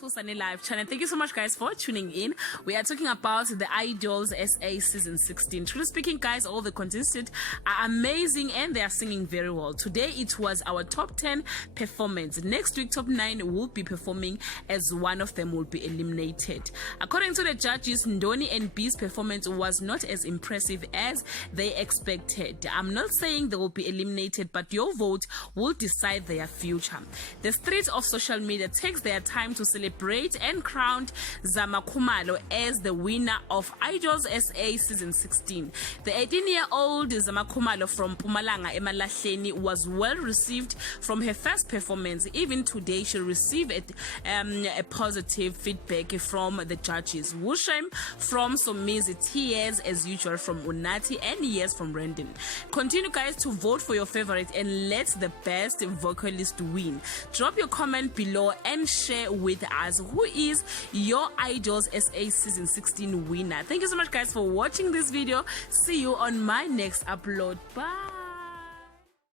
to Sunny Live channel. Thank you so much, guys, for tuning in. We are talking about the Idols SA season 16. Truly speaking, guys, all the contestants are amazing and they are singing very well. Today it was our top 10 performance. Next week, top 9 will be performing as one of them will be eliminated. According to the judges, Ndoni and B's performance was not as impressive as they expected. I'm not saying they will be eliminated, but your vote will decide their future. The streets of social media takes their time to celebrate and crown Zama Khumalo as the winner of Idols SA season 16. The 18-year-old Zama Khumalo from Mpumalanga Emalahleni was well received from her first performance. Even today, she received a positive feedback from the judges. Wusham from Somizi, tears as usual from Unati, and yes from Rendon. Continue, guys, to vote for your favorite and let the best vocalist win. Drop your comment below and share with us who is your Idols SA season 16 winner. Thank you so much, guys, for watching this video. See you on my next upload. Bye.